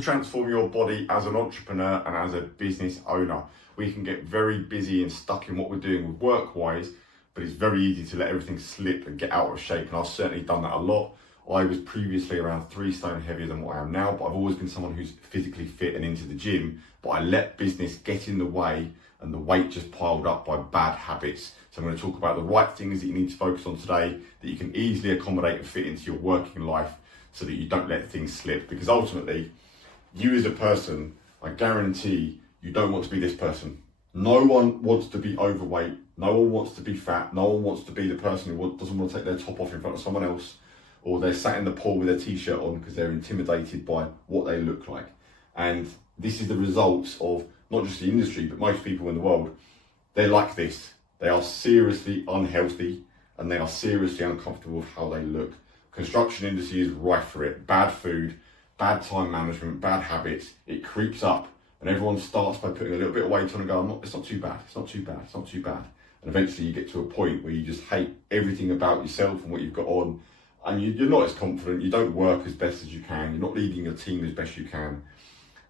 Transform your body as an entrepreneur and as a business owner. We can get very busy and stuck in what we're doing with work-wise, but it's very easy to let everything slip and get out of shape, and I've certainly done that a lot. I was previously around 3 stone heavier than what I am now, but I've always been someone who's physically fit and into the gym, but I let business get in the way and the weight just piled up by bad habits. So I'm going to talk about the right things that you need to focus on today that you can easily accommodate and fit into your working life so that you don't let things slip, because ultimately, you as a person, I guarantee you don't want to be this person. No one wants to be overweight. No one wants to be fat. No one wants to be the person who doesn't want to take their top off in front of someone else, or they're sat in the pool with their t-shirt on because they're intimidated by what they look like. And this is the results of not just the industry, but most people in the world. They're like this. They are seriously unhealthy and they are seriously uncomfortable with how they look. Construction industry is rife for it. Bad food, bad time management, bad habits, it creeps up and everyone starts by putting a little bit of weight on and go, it's not too bad, it's not too bad, it's not too bad. And eventually you get to a point where you just hate everything about yourself and what you've got on, and you're not as confident, you don't work as best as you can, you're not leading your team as best you can,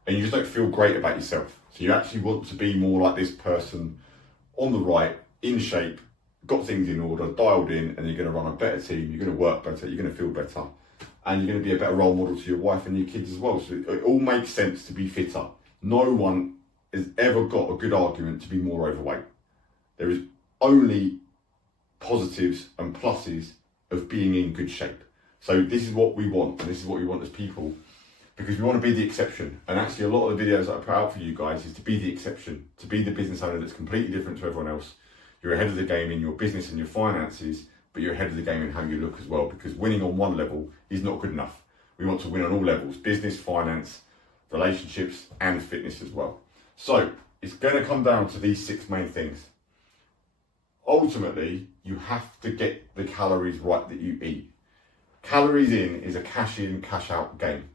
and you just don't feel great about yourself. So you actually want to be more like this person on the right, in shape, got things in order, dialed in, and you're going to run a better team, you're going to work better, you're going to feel better, and you're going to be a better role model to your wife and your kids as well. So it all makes sense to be fitter. No one has ever got a good argument to be more overweight. There is only positives and pluses of being in good shape. So this is what we want, and this is what we want as people, because we want to be the exception. And actually a lot of the videos that I put out for you guys is to be the exception, to be the business owner that's completely different to everyone else. You're ahead of the game in your business and your finances, but you're ahead of the game in how you look as well, because winning on one level is not good enough. We want to win on all levels: business, finance, relationships, and fitness as well. So it's going to come down to these 6 main things. Ultimately, you have to get the calories right that you eat. Calories in is a cash in, cash out game.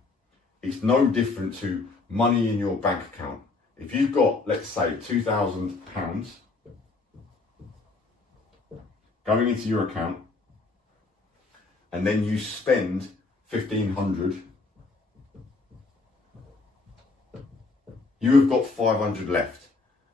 It's no different to money in your bank account. If you've got, let's say, £2,000 going into your account, and then you spend 1,500, you have got 500 left.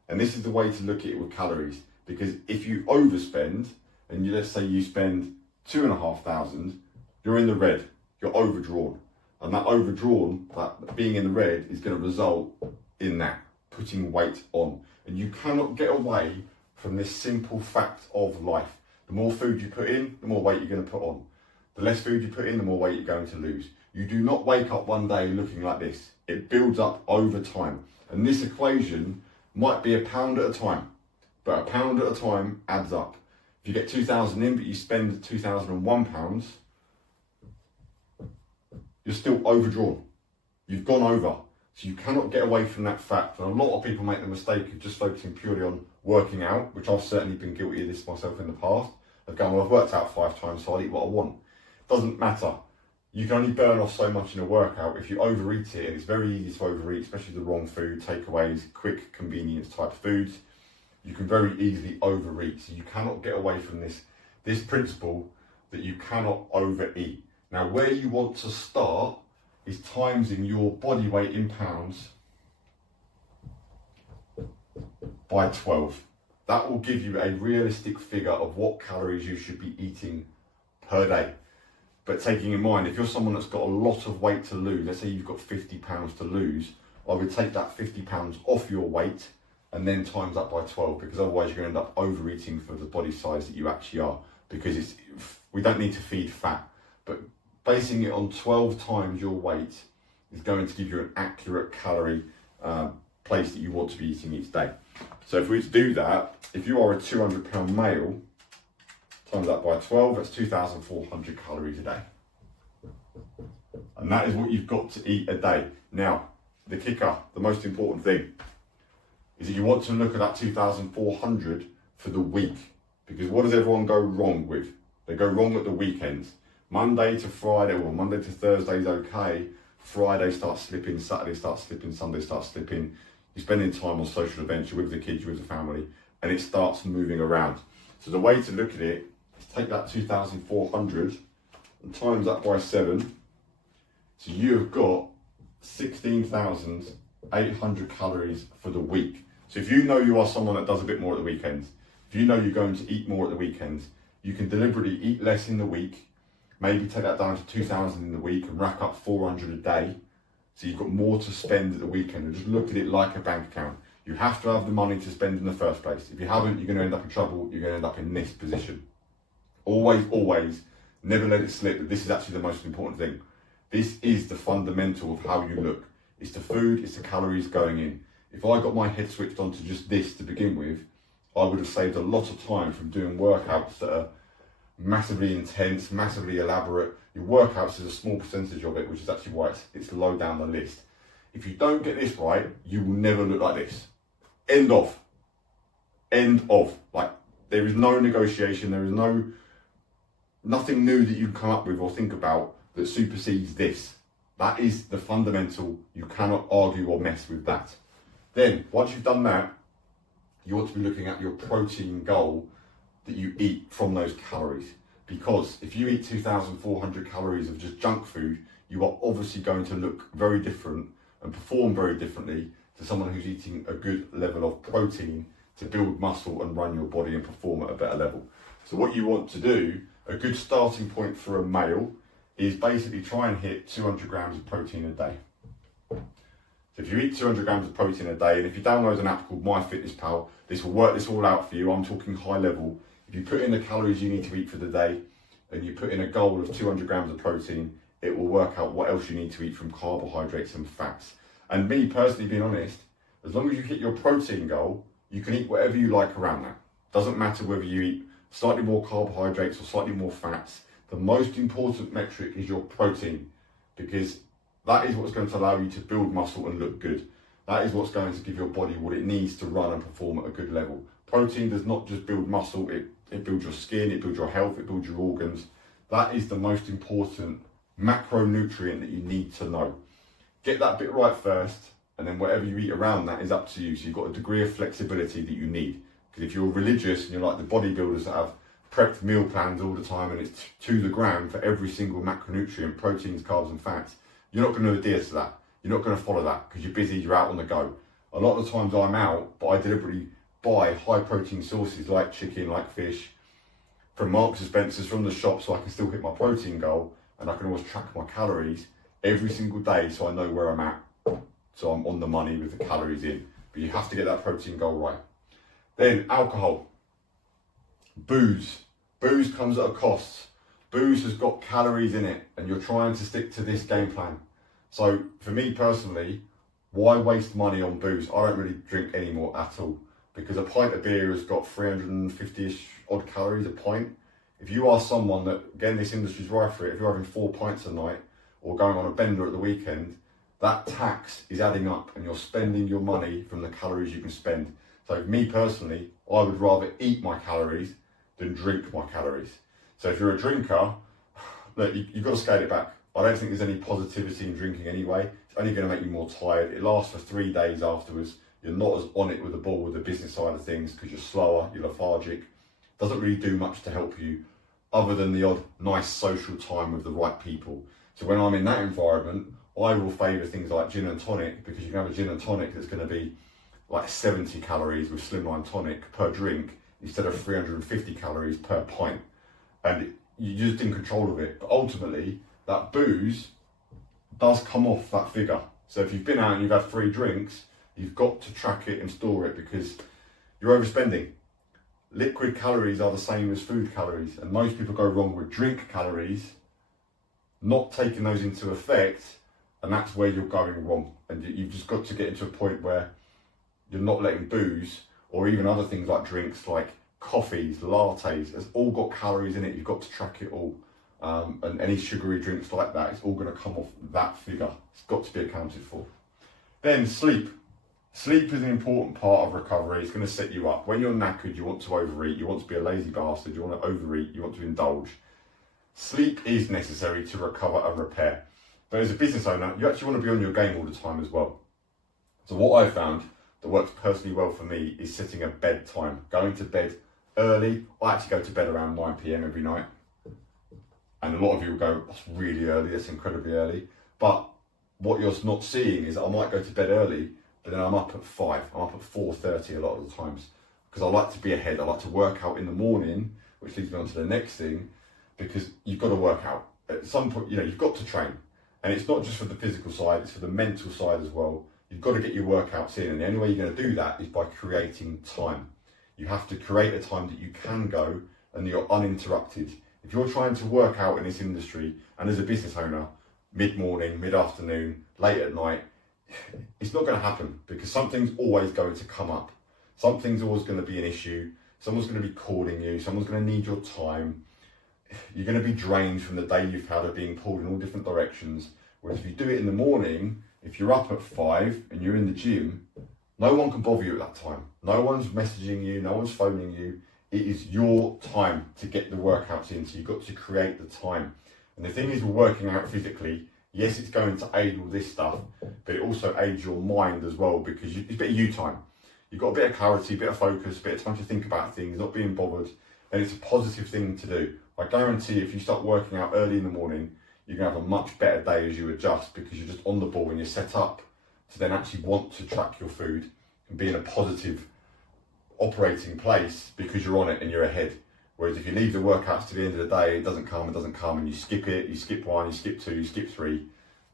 And this is the way to look at it with calories, because if you overspend, and let's say you spend 2,500, you're in the red, you're overdrawn. And that overdrawn, that being in the red, is going to result in that, putting weight on. And you cannot get away from this simple fact of life. The more food you put in, the more weight you're going to put on. The less food you put in, the more weight you're going to lose. You do not wake up one day looking like this. It builds up over time. And this equation might be £1 at a time, but £1 at a time adds up. If you get 2,000 in, but you spend £2,001, you're still overdrawn. You've gone over. So you cannot get away from that fact. And a lot of people make the mistake of just focusing purely on working out, which I've certainly been guilty of this myself in the past, of going, well, I've worked out 5 times, so I'll eat what I want. Doesn't matter. You can only burn off so much in a workout if you overeat it, and it's very easy to overeat, especially the wrong food, takeaways, quick convenience type foods. You can very easily overeat. So you cannot get away from this principle that you cannot overeat. Now, where you want to start is timesing your body weight in pounds by 12. That will give you a realistic figure of what calories you should be eating per day. But taking in mind, if you're someone that's got a lot of weight to lose, let's say you've got 50 pounds to lose, I would take that 50 pounds off your weight and then times that by 12, because otherwise you're going to end up overeating for the body size that you actually are, because we don't need to feed fat. But basing it on 12 times your weight is going to give you an accurate calorie place that you want to be eating each day. So if we were to do that, if you are a 200-pound male, times that by 12, that's 2,400 calories a day. And that is what you've got to eat a day. Now, the kicker, the most important thing, is that you want to look at that 2,400 for the week. Because what does everyone go wrong with? They go wrong at the weekends. Monday to Friday, or Monday to Thursday is okay. Friday starts slipping, Saturday starts slipping, Sunday starts slipping. You're spending time on social events, you're with the kids, you're with the family, and it starts moving around. So the way to look at it is take that 2,400 and times that by 7. So you have got 16,800 calories for the week. So if you know you are someone that does a bit more at the weekends, if you know you're going to eat more at the weekends, you can deliberately eat less in the week, maybe take that down to 2,000 in the week and rack up 400 a day. So you've got more to spend at the weekend, and just look at it like a bank account. You have to have the money to spend in the first place. If you haven't, you're going to end up in trouble. You're going to end up in this position. Always, never let it slip that this is actually the most important thing. This is the fundamental of how you look. It's the food, it's the calories going in. If I got my head switched onto just this to begin with, I would have saved a lot of time from doing workouts that are massively intense, massively elaborate. Your workouts is a small percentage of it, which is actually why it's low down the list. If you don't get this right, you will never look like this. End of. Like, there is no negotiation, there is nothing new that you can come up with or think about that supersedes this. That is the fundamental. You cannot argue or mess with that. Then, once you've done that, you want to be looking at your protein goal that you eat from those calories. Because if you eat 2,400 calories of just junk food, you are obviously going to look very different and perform very differently to someone who's eating a good level of protein to build muscle and run your body and perform at a better level. So what you want to do, a good starting point for a male, is basically try and hit 200 grams of protein a day. So if you eat 200 grams of protein a day, and if you download an app called MyFitnessPal, this will work this all out for you. I'm talking high level. If you put in the calories you need to eat for the day, and you put in a goal of 200 grams of protein, it will work out what else you need to eat from carbohydrates and fats. And me personally, being honest, as long as you hit your protein goal, you can eat whatever you like around that. Doesn't matter whether you eat slightly more carbohydrates or slightly more fats. The most important metric is your protein, because that is what's going to allow you to build muscle and look good. That is what's going to give your body what it needs to run and perform at a good level. Protein does not just build muscle, it builds your skin, it builds your health, it builds your organs. That is the most important macronutrient that you need to know. Get that bit right first, and then whatever you eat around that is up to you. So you've got a degree of flexibility that you need. Because if you're religious and you're like the bodybuilders that have prepped meal plans all the time and it's to the gram for every single macronutrient, proteins, carbs and fats, you're not going to adhere to that. You're not going to follow that because you're busy, you're out on the go. A lot of the times I'm out, but I deliberately buy high protein sources like chicken, like fish, from Marks and Spencer's, from the shop, so I can still hit my protein goal, and I can always track my calories every single day so I know where I'm at. So I'm on the money with the calories in. But you have to get that protein goal right. Then alcohol. Booze. Booze comes at a cost. Booze has got calories in it, and you're trying to stick to this game plan. So for me personally, why waste money on booze? I don't really drink anymore at all, because a pint of beer has got 350-ish odd calories a pint. If you are someone that, again, this industry's right for it, if you're having 4 pints a night or going on a bender at the weekend, that tax is adding up and you're spending your money from the calories you can spend. So me personally, I would rather eat my calories than drink my calories. So if you're a drinker, look, you've got to scale it back. I don't think there's any positivity in drinking anyway. It's only going to make you more tired. It lasts for 3 days afterwards. You're not as on it with the ball with the business side of things because you're slower, you're lethargic. Doesn't really do much to help you other than the odd nice social time with the right people. So when I'm in that environment, I will favour things like gin and tonic, because you can have a gin and tonic that's going to be like 70 calories with slimline tonic per drink instead of 350 calories per pint. And you're just in control of it. But ultimately, that booze does come off that figure. So if you've been out and you've had 3 drinks, you've got to track it and store it because you're overspending. Liquid calories are the same as food calories, and most people go wrong with drink calories, not taking those into effect, and that's where you're going wrong. And you've just got to get into a point where you're not letting booze or even other things like drinks, like coffees, lattes, it's all got calories in it. You've got to track it all. And any sugary drinks like that, it's all going to come off that figure. It's got to be accounted for. Then sleep. Sleep is an important part of recovery. It's going to set you up. When you're knackered, you want to overeat, you want to be a lazy bastard, you want to overeat, you want to indulge. Sleep is necessary to recover and repair. But as a business owner, you actually want to be on your game all the time as well. So what I've found that works personally well for me is setting a bedtime. Going to bed early. I actually go to bed around 9 PM every night. And a lot of you will go, that's really early, that's incredibly early. But what you're not seeing is I might go to bed early, but then I'm up at 5, I'm up at 4:30 a lot of the times, because I like to be ahead. I like to work out in the morning, which leads me on to the next thing, because you've got to work out. At some point, you've got to train. And it's not just for the physical side, it's for the mental side as well. You've got to get your workouts in, and the only way you're going to do that is by creating time. You have to create a time that you can go and you're uninterrupted. If you're trying to work out in this industry, and as a business owner, mid-morning, mid-afternoon, late at night, it's not going to happen, because something's always going to come up. Something's always going to be an issue. Someone's going to be calling you. Someone's going to need your time. You're going to be drained from the day you've had of being pulled in all different directions. Whereas if you do it in the morning, if you're up at 5 and you're in the gym, no one can bother you at that time. No one's messaging you, no one's phoning you. It is your time to get the workouts in, so you've got to create the time. And the thing is, with working out physically, yes, it's going to aid all this stuff, but it also aids your mind as well, because it's a bit of you time. You've got a bit of clarity, a bit of focus, a bit of time to think about things, not being bothered, and it's a positive thing to do. I guarantee if you start working out early in the morning, you're going to have a much better day as you adjust, because you're just on the ball and you're set up to then actually want to track your food and be in a positive operating place because you're on it and you're ahead. Whereas if you leave the workouts to the end of the day, it doesn't come, and you skip it, you skip 1, you skip 2, you skip 3,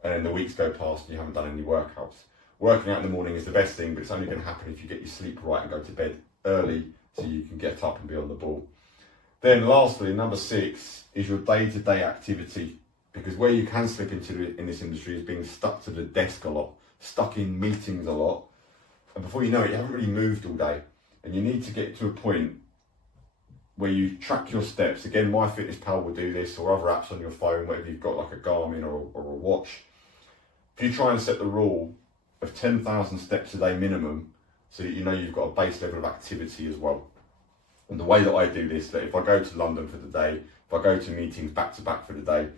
and then the weeks go past and you haven't done any workouts. Working out in the morning is the best thing, but it's only going to happen if you get your sleep right and go to bed early so you can get up and be on the ball. Then lastly, number 6 is your day-to-day activity, because where you can slip into in this industry is being stuck to the desk a lot, stuck in meetings a lot, and before you know it, you haven't really moved all day, and you need to get to a point where you track your steps. Again, MyFitnessPal will do this, or other apps on your phone, whether you've got like a Garmin or a watch. If you try and set the rule of 10,000 steps a day minimum, so that you know you've got a base level of activity as well. And the way that I do this, that if I go to London for the day, if I go to meetings back to back for the day,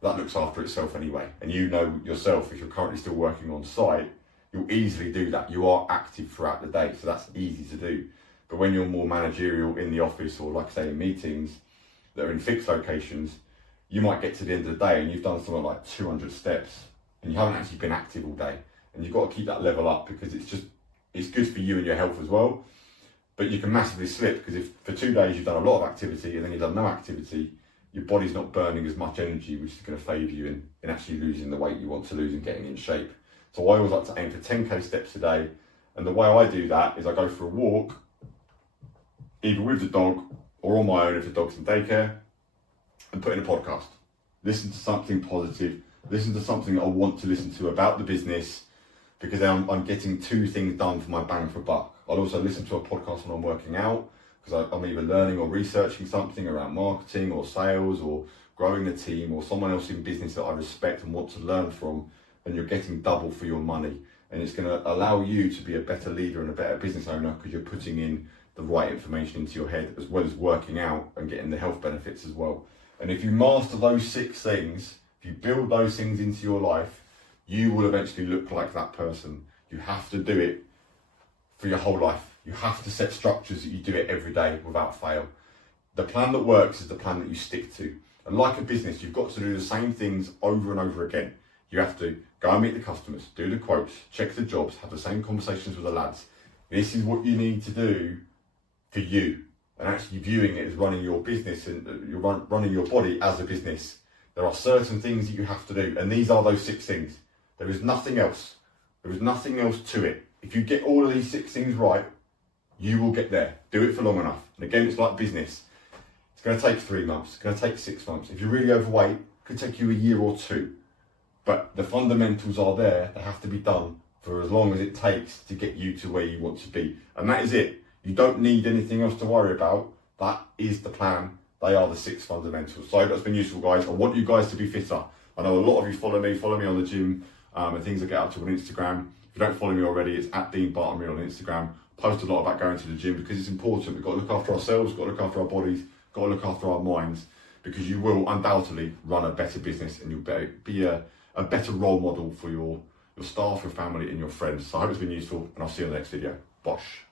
that looks after itself anyway. And you know yourself, if you're currently still working on site, you'll easily do that. You are active throughout the day, so that's easy to do. But when you're more managerial in the office, or like I say in meetings that are in fixed locations, you might get to the end of the day and you've done something like 200 steps and you haven't actually been active all day. And you've got to keep that level up, because it's good for you and your health as well. But you can massively slip, because if for 2 days you've done a lot of activity and then you've done no activity, your body's not burning as much energy, which is going to favour you in actually losing the weight you want to lose and getting in shape. So I always like to aim for 10k steps a day. And the way I do that is I go for a walk, either with the dog or on my own if the dog's in daycare, and put in a podcast. Listen to something positive, listen to something I want to listen to about the business, because I'm getting 2 things done for my bang for buck. I'll also listen to a podcast when I'm working out, because I'm either learning or researching something around marketing or sales or growing the team, or someone else in business that I respect and want to learn from, and you're getting double for your money. And it's going to allow you to be a better leader and a better business owner, because you're putting in the right information into your head, as well as working out and getting the health benefits as well. And if you master those 6 things, if you build those things into your life, you will eventually look like that person. You have to do it for your whole life. You have to set structures that you do it every day without fail. The plan that works is the plan that you stick to. And like a business, you've got to do the same things over and over again. You have to go and meet the customers, do the quotes, check the jobs, have the same conversations with the lads. This is what you need to do for you, and actually viewing it as running your business, and you're running your body as a business. There are certain things that you have to do, and these are those 6 things. There is nothing else. There is nothing else to it. If you get all of these 6 things right, you will get there. Do it for long enough. And again, it's like business. It's going to take 3 months. It's going to take 6 months. If you're really overweight, it could take you a year or 2. But the fundamentals are there. They have to be done for as long as it takes to get you to where you want to be. And that is it. You don't need anything else to worry about. That is the plan. They are the 6 fundamentals. So I hope that's been useful, guys. I want you guys to be fitter. I know a lot of you follow me on the gym and things I get up to on Instagram. If you don't follow me already, it's at Dean Barton on Instagram. Post a lot about going to the gym, because it's important. We've got to look after ourselves, got to look after our bodies, got to look after our minds, because you will undoubtedly run a better business, and you'll be a better role model for your staff, your family and your friends. So I hope it's been useful, and I'll see you in the next video. Bosh.